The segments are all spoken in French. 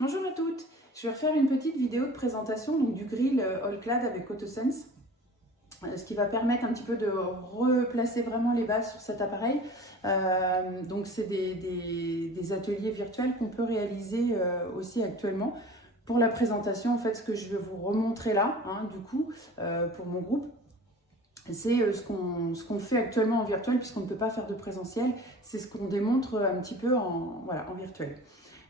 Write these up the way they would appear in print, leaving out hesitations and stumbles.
Bonjour à toutes, je vais refaire une petite vidéo de présentation donc, du grill All-Clad avec AutoSense, ce qui va permettre un petit peu de replacer vraiment les bases sur cet appareil. Donc c'est des ateliers virtuels qu'on peut réaliser aussi actuellement. Pour la présentation, en fait, ce que je vais vous remontrer là, du coup, pour mon groupe, c'est ce qu'on fait actuellement en virtuel, puisqu'on ne peut pas faire de présentiel. C'est ce qu'on démontre un petit peu en virtuel.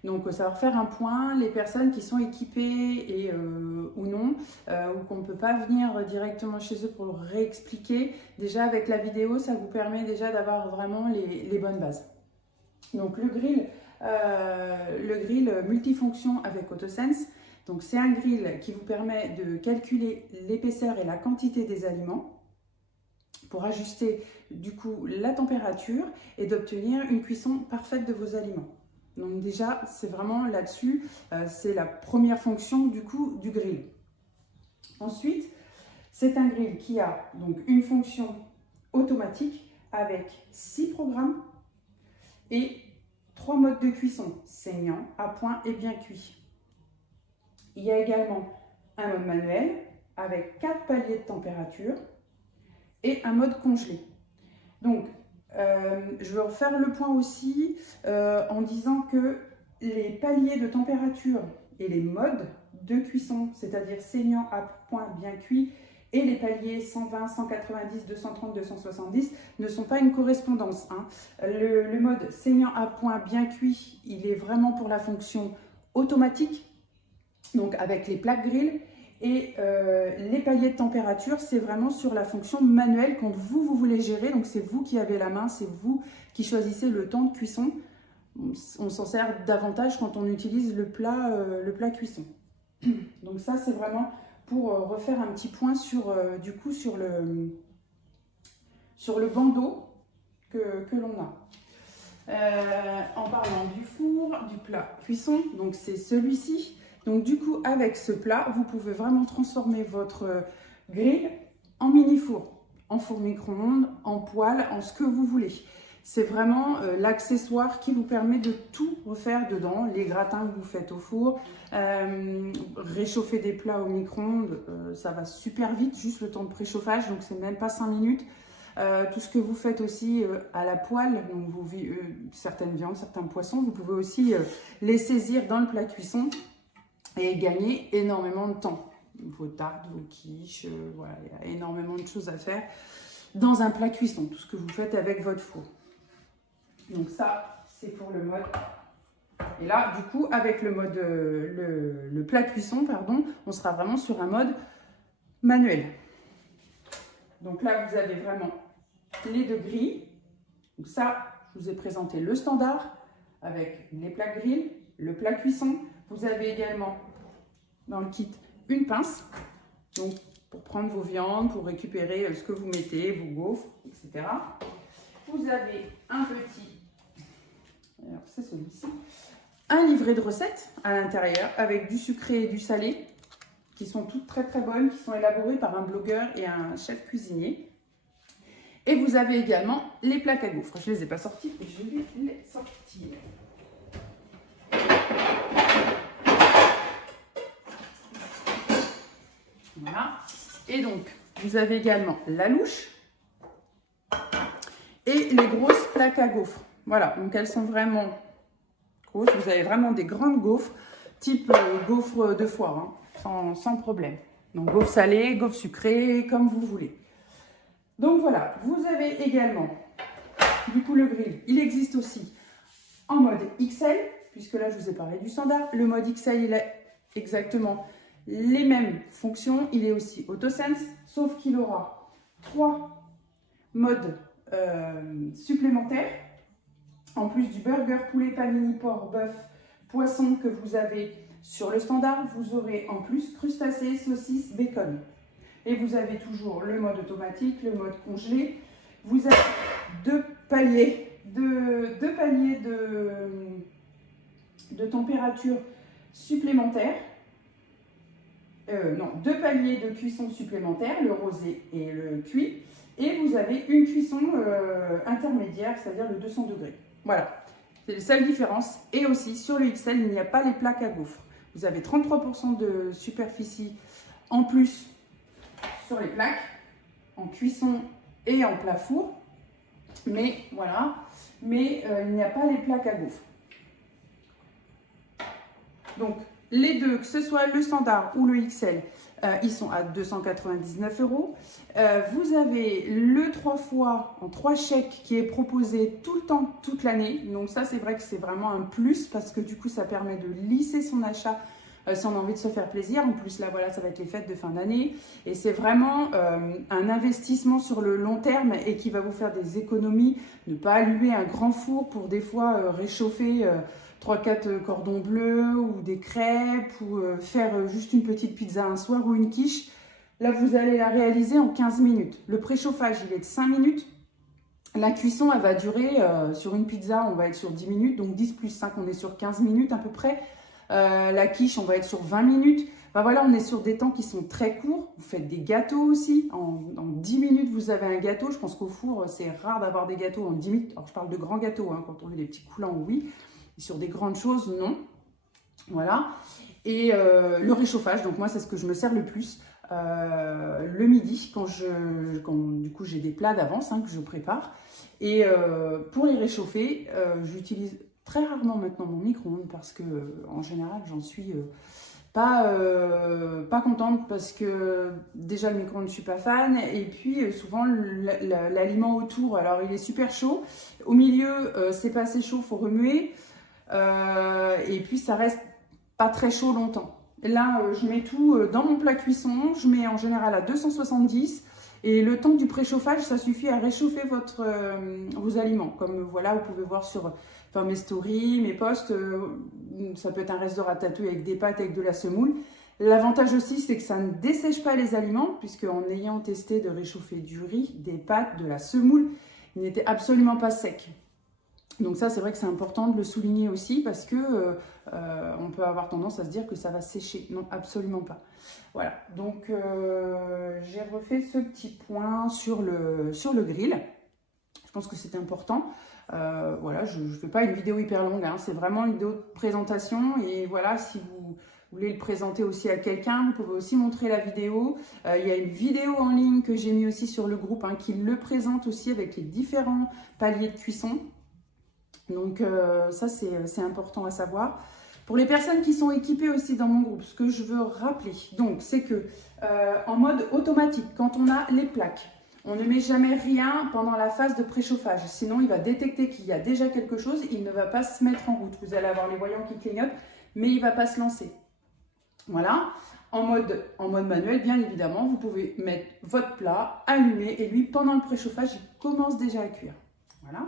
Donc ça va faire un point, les personnes qui sont équipées ou non, ou qu'on ne peut pas venir directement chez eux pour leur réexpliquer. Déjà avec la vidéo, ça vous permet déjà d'avoir vraiment les bonnes bases. Donc le grill multifonction avec AutoSense. Donc c'est un grill qui vous permet de calculer l'épaisseur et la quantité des aliments pour ajuster du coup la température et d'obtenir une cuisson parfaite de vos aliments. Donc déjà, c'est vraiment là-dessus, c'est la première fonction du coup du grill. Ensuite, c'est un grill qui a donc une fonction automatique avec 6 programmes et 3 modes de cuisson, saignant, à point et bien cuit. Il y a également un mode manuel avec 4 paliers de température et un mode congelé. Donc, je vais refaire le point aussi en disant que les paliers de température et les modes de cuisson, c'est-à-dire saignant, à point, bien cuit, et les paliers 120, 190, 230, 270 ne sont pas une correspondance. Le mode saignant à point, bien cuit, il est vraiment pour la fonction automatique, donc avec les plaques grill. Et les paliers de température, c'est vraiment sur la fonction manuelle quand vous voulez gérer. Donc c'est vous qui avez la main, c'est vous qui choisissez le temps de cuisson. On s'en sert davantage quand on utilise le plat cuisson. Donc ça, c'est vraiment pour refaire un petit point sur, du coup, sur le bandeau que l'on a. En parlant du four, du plat cuisson, donc c'est celui-ci. Donc du coup, avec ce plat, vous pouvez vraiment transformer votre grill en mini-four, en four micro-ondes, en poêle, en ce que vous voulez. C'est vraiment l'accessoire qui vous permet de tout refaire dedans. Les gratins que vous faites au four, réchauffer des plats au micro-ondes, ça va super vite, juste le temps de préchauffage, donc c'est même pas 5 minutes. Tout ce que vous faites aussi à la poêle, donc certaines viandes, certains poissons, vous pouvez aussi les saisir dans le plat cuisson et gagner énormément de temps. Vos tartes, vos quiches, voilà, il y a énormément de choses à faire dans un plat cuisson, tout ce que vous faites avec votre four. Donc ça, c'est pour le mode. Et là, du coup, avec le mode, le plat cuisson, pardon, on sera vraiment sur un mode manuel. Donc là, vous avez vraiment les deux grilles. Donc ça, je vous ai présenté le standard avec les plats grill, le plat cuisson. Vous avez également dans le kit une pince, donc pour prendre vos viandes, pour récupérer ce que vous mettez, vos gaufres, etc. Vous avez un petit, alors c'est celui-ci, un livret de recettes à l'intérieur avec du sucré et du salé qui sont toutes très très bonnes, qui sont élaborées par un blogueur et un chef cuisinier. Et vous avez également les plaques à gaufres. Je ne les ai pas sorties et je vais les sortir. Voilà. Et donc, vous avez également la louche et les grosses plaques à gaufres. Voilà, donc elles sont vraiment grosses. Vous avez vraiment des grandes gaufres, type gaufres de foire, sans problème. Donc, gaufres salées, gaufres sucrées, comme vous voulez. Donc voilà, vous avez également, du coup, le grill. Il existe aussi en mode XL, puisque là, je vous ai parlé du standard. Le mode XL, il est exactement les mêmes fonctions. Il est aussi AutoSense, sauf qu'il aura 3 modes supplémentaires. En plus du burger, poulet, panini, porc, bœuf, poisson que vous avez sur le standard, vous aurez en plus crustacés, saucisses, bacon. Et vous avez toujours le mode automatique, le mode congelé. Vous avez deux paliers de température supplémentaire. Deux paliers de cuisson supplémentaires, le rosé et le cuit. Et vous avez une cuisson intermédiaire, c'est-à-dire le 200 degrés. Voilà. C'est la seule différence. Et aussi, sur le XL, il n'y a pas les plaques à gaufres. Vous avez 33% de superficie en plus sur les plaques, en cuisson et en plat four. Mais voilà, mais il n'y a pas les plaques à gaufres. Donc, les deux, que ce soit le standard ou le XL, ils sont à 299 €. Vous avez le 3 fois en 3 chèques qui est proposé tout le temps, toute l'année. Donc ça, c'est vrai que c'est vraiment un plus parce que du coup, ça permet de lisser son achat si on a envie de se faire plaisir. En plus, là, voilà, ça va être les fêtes de fin d'année. Et c'est vraiment un investissement sur le long terme et qui va vous faire des économies. Ne pas allumer un grand four pour des fois réchauffer 3-4 cordons bleus ou des crêpes ou faire juste une petite pizza un soir ou une quiche. Là, vous allez la réaliser en 15 minutes. Le préchauffage, il est de 5 minutes. La cuisson, elle va durer, sur une pizza, on va être sur 10 minutes. Donc 10 plus 5, on est sur 15 minutes à peu près. La quiche, on va être sur 20 minutes. Ben voilà, on est sur des temps qui sont très courts. Vous faites des gâteaux aussi. En 10 minutes, vous avez un gâteau. Je pense qu'au four, c'est rare d'avoir des gâteaux en 10 minutes. Alors, je parle de grands gâteaux. Hein. Quand on veut des petits coulants, oui. Et sur des grandes choses, non. Voilà. Et le réchauffage, donc moi, c'est ce que je me sers le plus. Le midi, quand du coup, j'ai des plats d'avance que je prépare. Et pour les réchauffer, j'utilise très rarement maintenant mon micro-ondes parce que en général, j'en suis pas contente parce que déjà le micro-ondes, je suis pas fan. Et puis souvent, l'aliment autour, alors il est super chaud. Au milieu, c'est pas assez chaud, faut remuer. Et puis, ça reste pas très chaud longtemps. Là, je mets tout dans mon plat cuisson. Je mets en général à 270. Et le temps du préchauffage, ça suffit à réchauffer vos aliments. Comme voilà, vous pouvez voir sur mes stories, mes posts. Ça peut être un reste de ratatouille avec des pâtes, avec de la semoule. L'avantage aussi, c'est que ça ne dessèche pas les aliments, puisque en ayant testé de réchauffer du riz, des pâtes, de la semoule, il n'était absolument pas sec. Donc ça, c'est vrai que c'est important de le souligner aussi parce que on peut avoir tendance à se dire que ça va sécher. Non, absolument pas. Voilà, donc j'ai refait ce petit point sur le grill. Je pense que c'est important. Voilà, je ne fais pas une vidéo hyper longue, c'est vraiment une vidéo de présentation. Et voilà, si vous voulez le présenter aussi à quelqu'un, vous pouvez aussi montrer la vidéo. Il y a une vidéo en ligne que j'ai mis aussi sur le groupe qui le présente aussi avec les différents paliers de cuisson. Donc ça, c'est important à savoir. Pour les personnes qui sont équipées aussi dans mon groupe, ce que je veux rappeler, donc, c'est que en mode automatique, quand on a les plaques, on ne met jamais rien pendant la phase de préchauffage. Sinon, il va détecter qu'il y a déjà quelque chose. Il ne va pas se mettre en route. Vous allez avoir les voyants qui clignotent, mais il ne va pas se lancer. Voilà. En mode manuel, bien évidemment, vous pouvez mettre votre plat, allumer, et lui, pendant le préchauffage, il commence déjà à cuire. Voilà.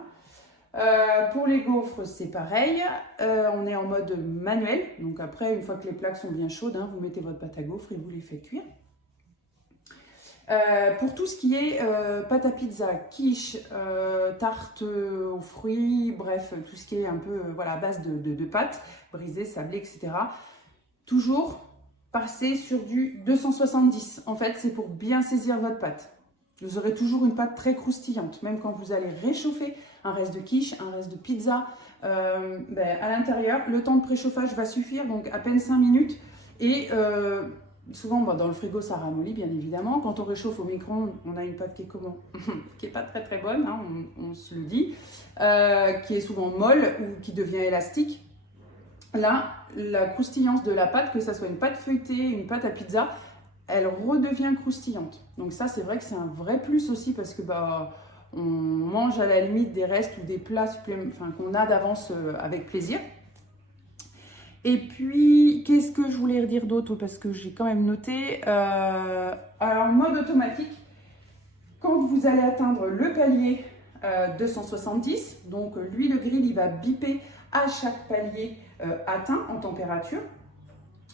Pour les gaufres, c'est pareil. On est en mode manuel. Donc après, une fois que les plaques sont bien chaudes, vous mettez votre pâte à gaufres et vous les faites cuire. Pour tout ce qui est pâte à pizza, quiche, tarte aux fruits, bref, tout ce qui est un peu à base de pâtes brisées, sablées, etc. Toujours passer sur du 270. En fait, c'est pour bien saisir votre pâte. Vous aurez toujours une pâte très croustillante, même quand vous allez réchauffer un reste de quiche, un reste de pizza. À l'intérieur, le temps de préchauffage va suffire, donc à peine 5 minutes. Et souvent, dans le frigo, ça ramollit, bien évidemment. Quand on réchauffe au micro-ondes, on a une pâte qui est comment? Qui n'est pas très très bonne, on se le dit, qui est souvent molle ou qui devient élastique. Là, la croustillance de la pâte, que ce soit une pâte feuilletée, une pâte à pizza, elle redevient croustillante. Donc ça, c'est vrai que c'est un vrai plus aussi parce que on mange à la limite des restes ou des plats qu'on a d'avance avec plaisir. Et puis, qu'est-ce que je voulais dire d'autre parce que j'ai quand même noté. Alors, mode automatique, quand vous allez atteindre le palier 270, donc lui, le grill, il va biper à chaque palier atteint en température.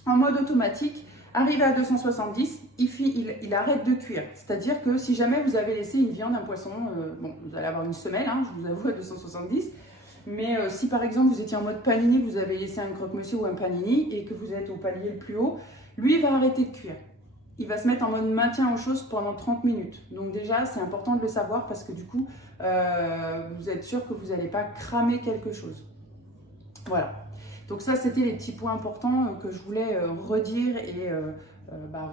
En mode automatique, arrivé à 270, il arrête de cuire. C'est-à-dire que si jamais vous avez laissé une viande, un poisson, vous allez avoir une semelle, je vous avoue, à 270. Mais si par exemple vous étiez en mode panini, vous avez laissé un croque-monsieur ou un panini et que vous êtes au palier le plus haut, lui il va arrêter de cuire. Il va se mettre en mode maintien aux choses pendant 30 minutes. Donc déjà, c'est important de le savoir parce que du coup, vous êtes sûr que vous n'allez pas cramer quelque chose. Voilà. Donc ça, c'était les petits points importants que je voulais redire et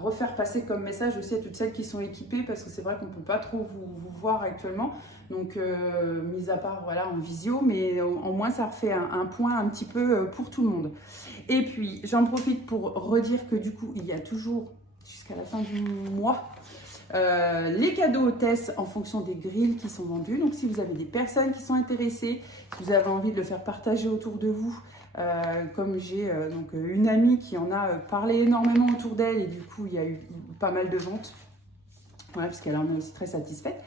refaire passer comme message aussi à toutes celles qui sont équipées, parce que c'est vrai qu'on ne peut pas trop vous voir actuellement. Donc, mis à part voilà, en visio, mais au moins ça refait un point un petit peu pour tout le monde. Et puis, j'en profite pour redire que du coup, il y a toujours, jusqu'à la fin du mois, les cadeaux hôtesses en fonction des grilles qui sont vendus. Donc, si vous avez des personnes qui sont intéressées, si vous avez envie de le faire partager autour de vous, comme j'ai une amie qui en a parlé énormément autour d'elle et du coup il y a eu pas mal de ventes, voilà, parce qu'elle en est aussi très satisfaite.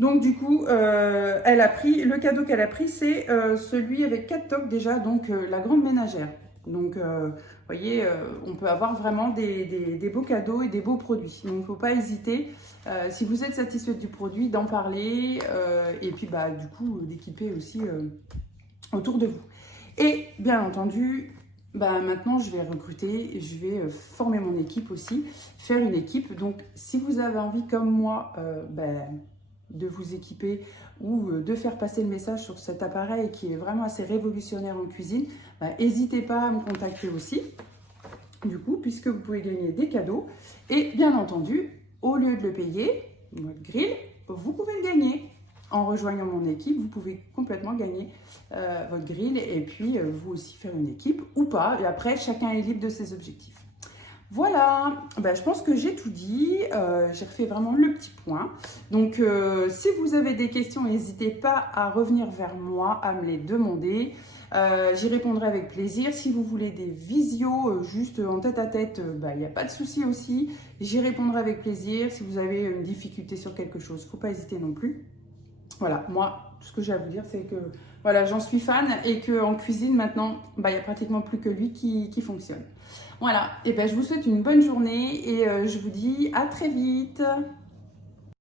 Donc du coup elle a pris, le cadeau qu'elle a pris, c'est celui avec 4 toques déjà, donc la grande ménagère. Donc vous voyez, on peut avoir vraiment des beaux cadeaux et des beaux produits. Donc il ne faut pas hésiter, si vous êtes satisfait du produit, d'en parler et puis du coup d'équiper aussi autour de vous. Et bien entendu, maintenant je vais recruter, je vais former mon équipe aussi, faire une équipe. Donc si vous avez envie comme moi de vous équiper ou de faire passer le message sur cet appareil qui est vraiment assez révolutionnaire en cuisine, n'hésitez pas à me contacter aussi, du coup, puisque vous pouvez gagner des cadeaux. Et bien entendu, au lieu de le payer, votre grill, vous pouvez le gagner. En rejoignant mon équipe, vous pouvez complètement gagner votre grill et puis vous aussi faire une équipe ou pas. Et après, chacun est libre de ses objectifs. Voilà, je pense que j'ai tout dit. J'ai refait vraiment le petit point. Donc, si vous avez des questions, n'hésitez pas à revenir vers moi, à me les demander. J'y répondrai avec plaisir. Si vous voulez des visios juste en tête à tête, il n'y a pas de souci aussi. J'y répondrai avec plaisir. Si vous avez une difficulté sur quelque chose, il ne faut pas hésiter non plus. Voilà, moi, tout ce que j'ai à vous dire, c'est que voilà, j'en suis fan et qu'en cuisine, maintenant, il n'y a pratiquement plus que lui qui fonctionne. Voilà, et je vous souhaite une bonne journée et je vous dis à très vite.